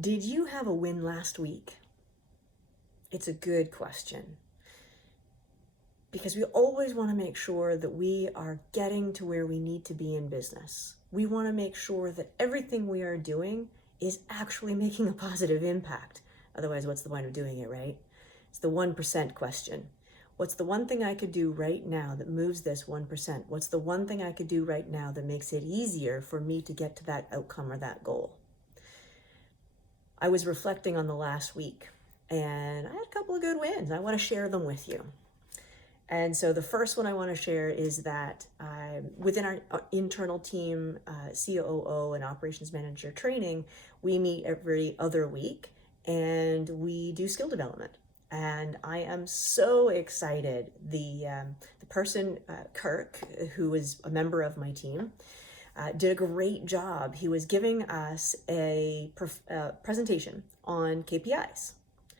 Did you have a win last week? It's a good question because we always want to make sure that we are getting to where we need to be in business. We want to make sure that everything we are doing is actually making a positive impact. Otherwise, what's the point of doing it, right? It's the 1% question. What's the one thing I could do right now that moves this 1%? What's the one thing I could do right now that makes it easier for me to get to that outcome or that goal? I was reflecting on the last week and I had a couple of good wins. I want to share them with you. And so the first one I want to share is that within our internal team, COO and operations manager training, we meet every other week and we do skill development. And I am so excited. The person, Kirk, who is a member of my team, did a great job. He was giving us a presentation on KPIs.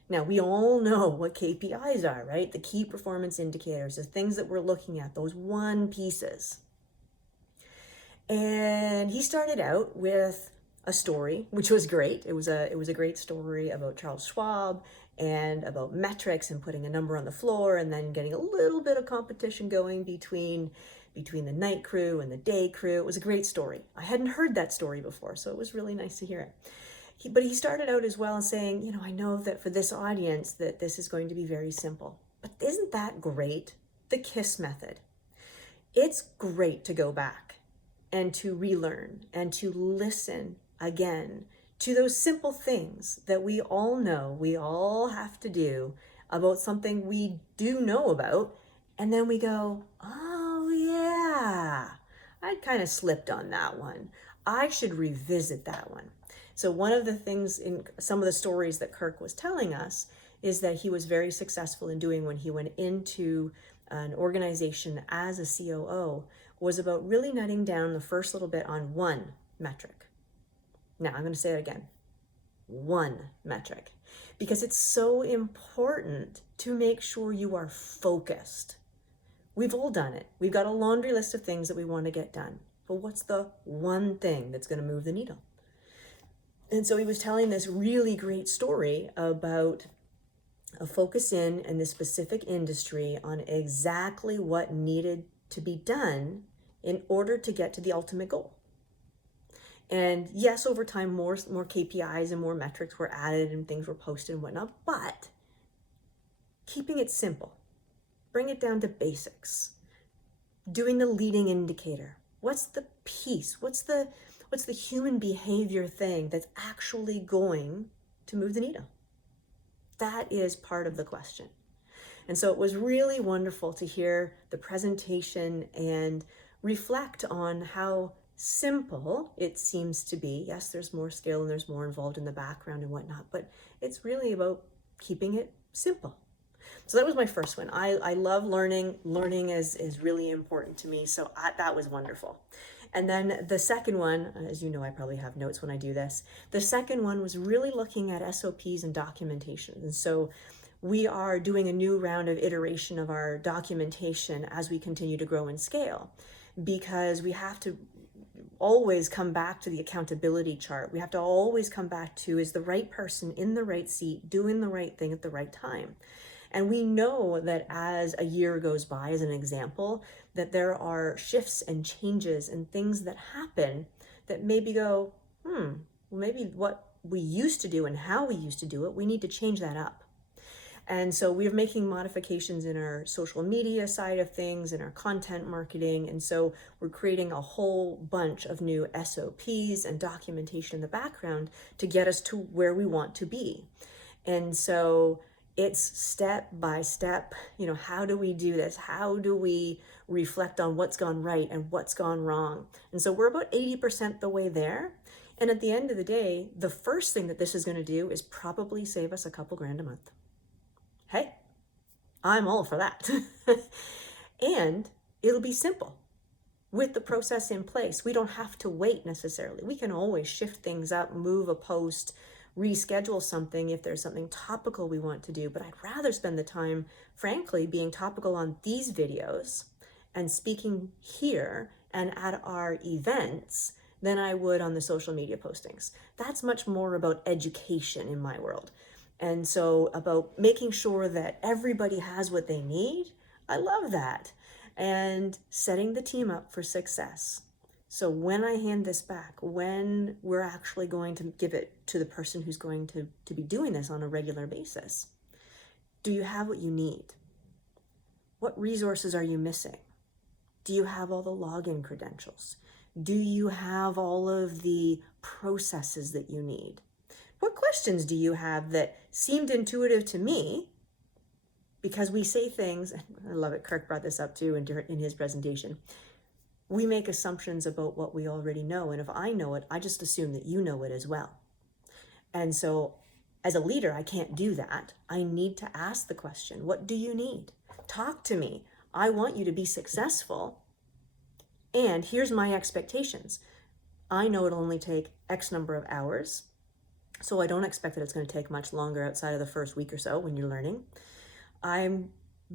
Now, we all know what KPIs are, right? The key performance indicators, the things that we're looking at, those one pieces. And he started out with a story, which was great. It was a great story about Charles Schwab and about metrics and putting a number on the floor and then getting a little bit of competition going between the night crew and the day crew. It was a great story. I hadn't heard that story before, so it was really nice to hear it. But he started out as well saying, I know that for this audience that this is going to be very simple. But isn't that great? The KISS method. It's great to go back and to relearn and to listen again to those simple things that we all know, we all have to do about something we do know about. And then we go, oh yeah, I kind of slipped on that one. I should revisit that one. So one of the things in some of the stories that Kirk was telling us is that he was very successful in doing when he went into an organization as a COO was about really nutting down the first little bit on one metric. Now I'm going to say it again. One metric. Because it's so important to make sure you are focused. We've all done it. We've got a laundry list of things that we want to get done. But what's the one thing that's going to move the needle? And so he was telling this really great story about a focus in this specific industry on exactly what needed to be done in order to get to the ultimate goal. And yes, over time, more KPIs and more metrics were added and things were posted and whatnot, but keeping it simple, bring it down to basics, doing the leading indicator. What's the piece? What's the human behavior thing that's actually going to move the needle? That is part of the question. And so it was really wonderful to hear the presentation and reflect on how simple it seems to be. Yes, there's more skill and there's more involved in the background and whatnot, but it's really about keeping it simple. So that was my first one. I love learning. Learning is really important to me. So that was wonderful. And then the second one, as you know, I probably have notes when I do this. The second one was really looking at SOPs and documentation. And so we are doing a new round of iteration of our documentation as we continue to grow and scale, because we have to always come back to the accountability chart. We have to always come back to, is the right person in the right seat doing the right thing at the right time? And we know that as a year goes by, as an example, that there are shifts and changes and things that happen that maybe go, well, maybe what we used to do and how we used to do it, we need to change that up. And so we're making modifications in our social media side of things, in our content marketing. And so we're creating a whole bunch of new SOPs and documentation in the background to get us to where we want to be. And so it's step by step, how do we do this? How do we reflect on what's gone right and what's gone wrong? And so we're about 80% the way there. And at the end of the day, the first thing that this is going to do is probably save us a couple grand a month. Hey, I'm all for that. And it'll be simple. With the process in place, we don't have to wait necessarily. We can always shift things up, move a post, reschedule something if there's something topical we want to do. But I'd rather spend the time, frankly, being topical on these videos and speaking here and at our events than I would on the social media postings. That's much more about education in my world. And so about making sure that everybody has what they need, I love that. And setting the team up for success. So when I hand this back, when we're actually going to give it to the person who's going to be doing this on a regular basis, do you have what you need? What resources are you missing? Do you have all the login credentials? Do you have all of the processes that you need? What questions do you have that seemed intuitive to me? Because we say things, I love it, Kirk brought this up too in his presentation. We make assumptions about what we already know, and if I know it, I just assume that you know it as well. And so as a leader, I can't do that. I need to ask the question, what do you need? Talk to me. I want you to be successful, and here's my expectations. I know it'll only take X number of hours, so I don't expect that it's going to take much longer outside of the first week or so when you're learning. I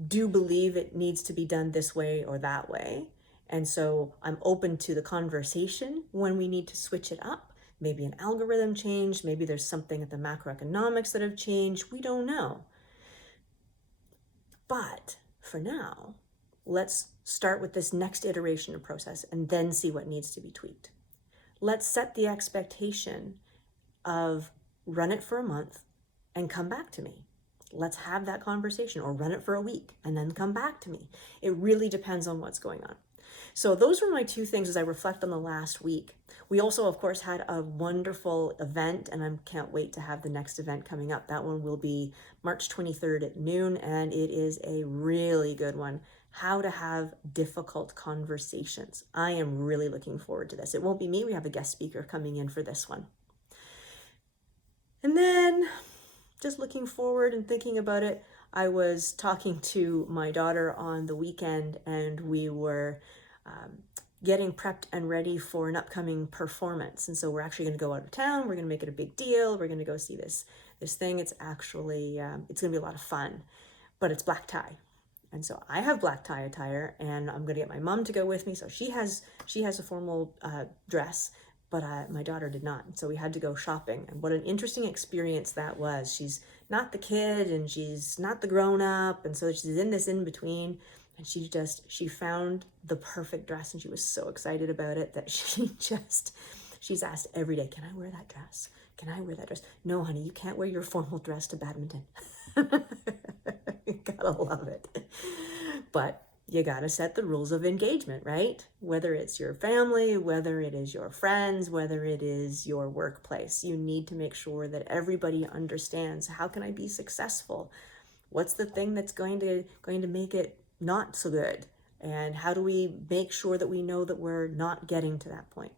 do believe it needs to be done this way or that way. And so I'm open to the conversation when we need to switch it up. Maybe an algorithm changed, maybe there's something at the macroeconomics that have changed, we don't know. But for now, let's start with this next iteration of process and then see what needs to be tweaked. Let's set the expectation of run it for a month and come back to me. Let's have that conversation, or run it for a week and then come back to me. It really depends on what's going on. So those were my two things as I reflect on the last week. We also, of course, had a wonderful event, and I can't wait to have the next event coming up. That one will be March 23rd at noon, and it is a really good one. How to have difficult conversations. I am really looking forward to this. It won't be me. We have a guest speaker coming in for this one. And then just looking forward and thinking about it, I was talking to my daughter on the weekend, and we were getting prepped and ready for an upcoming performance. And so we're actually going to go out of town. We're going to make it a big deal. We're going to go see this thing. It's actually, it's going to be a lot of fun, but it's black tie. And so I have black tie attire, and I'm going to get my mom to go with me. So she has a formal dress, but my daughter did not. So we had to go shopping, and what an interesting experience that was. She's not the kid and she's not the grown up, and so she's in this in between, and she found the perfect dress, and she was so excited about it that she's asked every day, can I wear that dress? Can I wear that dress? No, honey, you can't wear your formal dress to badminton. You gotta love it. But you gotta set the rules of engagement, right? Whether it's your family, whether it is your friends, whether it is your workplace, you need to make sure that everybody understands, how can I be successful? What's the thing that's going to make it not so good? And how do we make sure that we know that we're not getting to that point?